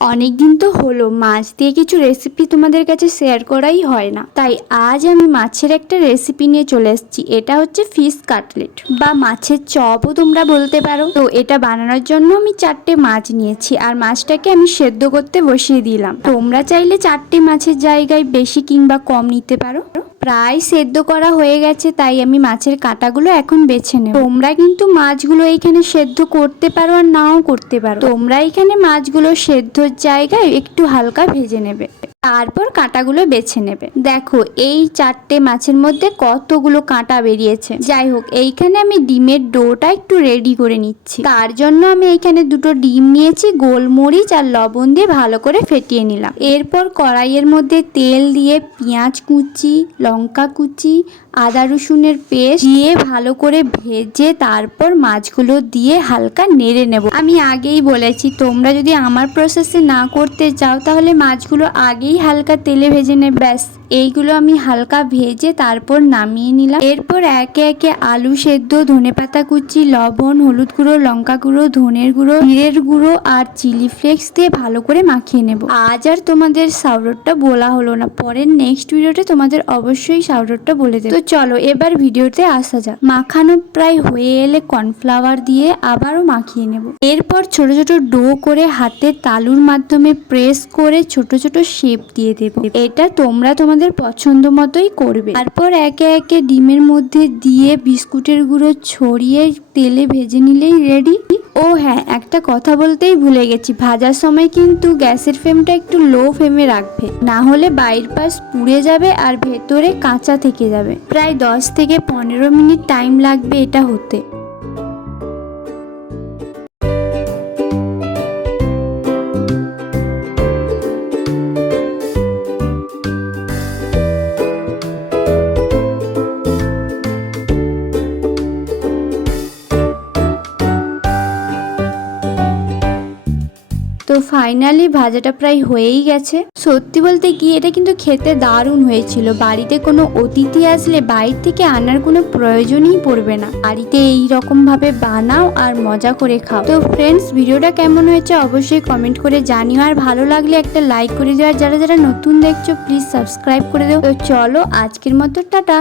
অনেক দিন তো হলো মাছ দিয়ে কিছু রেসিপি তোমাদের কাছে শেয়ার করাই হয় না, তাই আজ আমি মাছের একটা রেসিপি নিয়ে চলে এসেছি। এটা হচ্ছে ফিশ কাটলেট বা মাছের চপও তোমরা বলতে পারো। তো এটা বানানোর জন্য আমি 4টে মাছ নিয়েছি আর মাছটাকে আমি সেদ্ধ করতে বসিয়ে দিলাম। তোমরা চাইলে 4টে মাছের জায়গায় বেশি কিংবা কম নিতে পারো। প্রায় সেদ্ধ করা হয়ে গেছে, তাই আমি মাছের কাঁটাগুলো এখন বেছে নেব। তোমরা কিন্তু মাছগুলো এইখানে সেদ্ধ করতে পারো আর নাও করতে পারো। তোমরা এখানে মাছগুলো সেদ্ধর জায়গায় একটু হালকা ভেজে নেবে, তারপর কাঁটাগুলো বেছে নেবে। দেখো এই 4টে মাছের মধ্যে কতগুলো কাঁটা বেরিয়েছে। যাই হোক, এইখানে আমি ডিমের ডোটা একটু রেডি করে নিচ্ছি। তার জন্য আমি এইখানে 2টো ডিম নিয়েছি, গোলমরিচ আর লবণ দিয়ে ভালো করে ফেটিয়ে নিলাম। এরপর কড়াইয়ের মধ্যে তেল দিয়ে পেঁয়াজ কুচি, লঙ্কা কুচি, আদা রসুনের পেস্ট দিয়ে ভালো করে ভেজে তারপর মাছগুলো দিয়ে হালকা নেড়ে নেব। আমি আগেই বলেছি, তোমরা যদি আমার প্রসেসে না করতে চাও তাহলে মাছগুলো আগেই হালকা তেলে ভেজে নেবে। ব্যাস, এইগুলো আমি হালকা ভেজে তারপর নামিয়ে নিলাম। এরপর একে একে আলু সেদ্ধ, ধনেপাতা কুচি, লবণ, হলুদ গুঁড়ো, লঙ্কা গুঁড়ো, ধনের গুঁড়ো, জিরের গুঁড়ো আর চিলি ফ্লেক্স দিয়ে ভালো করে মাখিয়ে নেব। আজ আর তোমাদের সাউরটা বলা হলো না, পরের নেক্সট ভিডিওতে তোমাদের অবশ্যই সাউরটা বলে দেব। তো চলো এবার ভিডিওতে আসা যাক। মাখানো প্রায় হয়ে এলে কর্নফ্লাওয়ার দিয়ে আবারও মাখিয়ে নেব। এরপর ছোট ছোট ডো করে হাতের তালুর মাধ্যমে প্রেস করে ছোট ছোট শেপ দিয়ে দেব। এটা তোমরা তোমাদের পছন্দ মতোই করবে। তারপর একে একে ডিমের মধ্যে দিয়ে বিস্কুটের গুঁড়ো ছড়িয়ে তেলে ভেজে নিলেই রেডি। ও হ্যাঁ, একটা কথা বলতেই ভুলে গেছি, ভাজার সময় কিন্তু গ্যাসের ফ্লেমটা একটু লো ফ্লেমে রাখবে, না হলে বাইরের পাশ পুড়ে যাবে আর ভেতরে কাঁচা থেকে যাবে। প্রায় 10 থেকে 15 মিনিট টাইম লাগবে এটা হতে। তো ফাইনালি ভাজাটা প্রায় হয়েই গেছে। সত্যি বলতে কি, এটা কিন্তু খেতে দারুণ হয়েছিল। বাড়িতে কোনো অতিথি আসলে বাইরে থেকে আনার কোনো প্রয়োজনই পড়বে না। বাড়িতে এই রকম ভাবে বানাও আর মজা করে খাও। তো ফ্রেন্ডস, ভিডিওটা কেমন হয়েছে অবশ্যই কমেন্ট করে জানিও, আর ভালো লাগলে একটা লাইক করে দিও, আর যারা যারা নতুন দেখছো প্লিজ সাবস্ক্রাইব করে দিও। তো চলো আজকের মতো টাটা।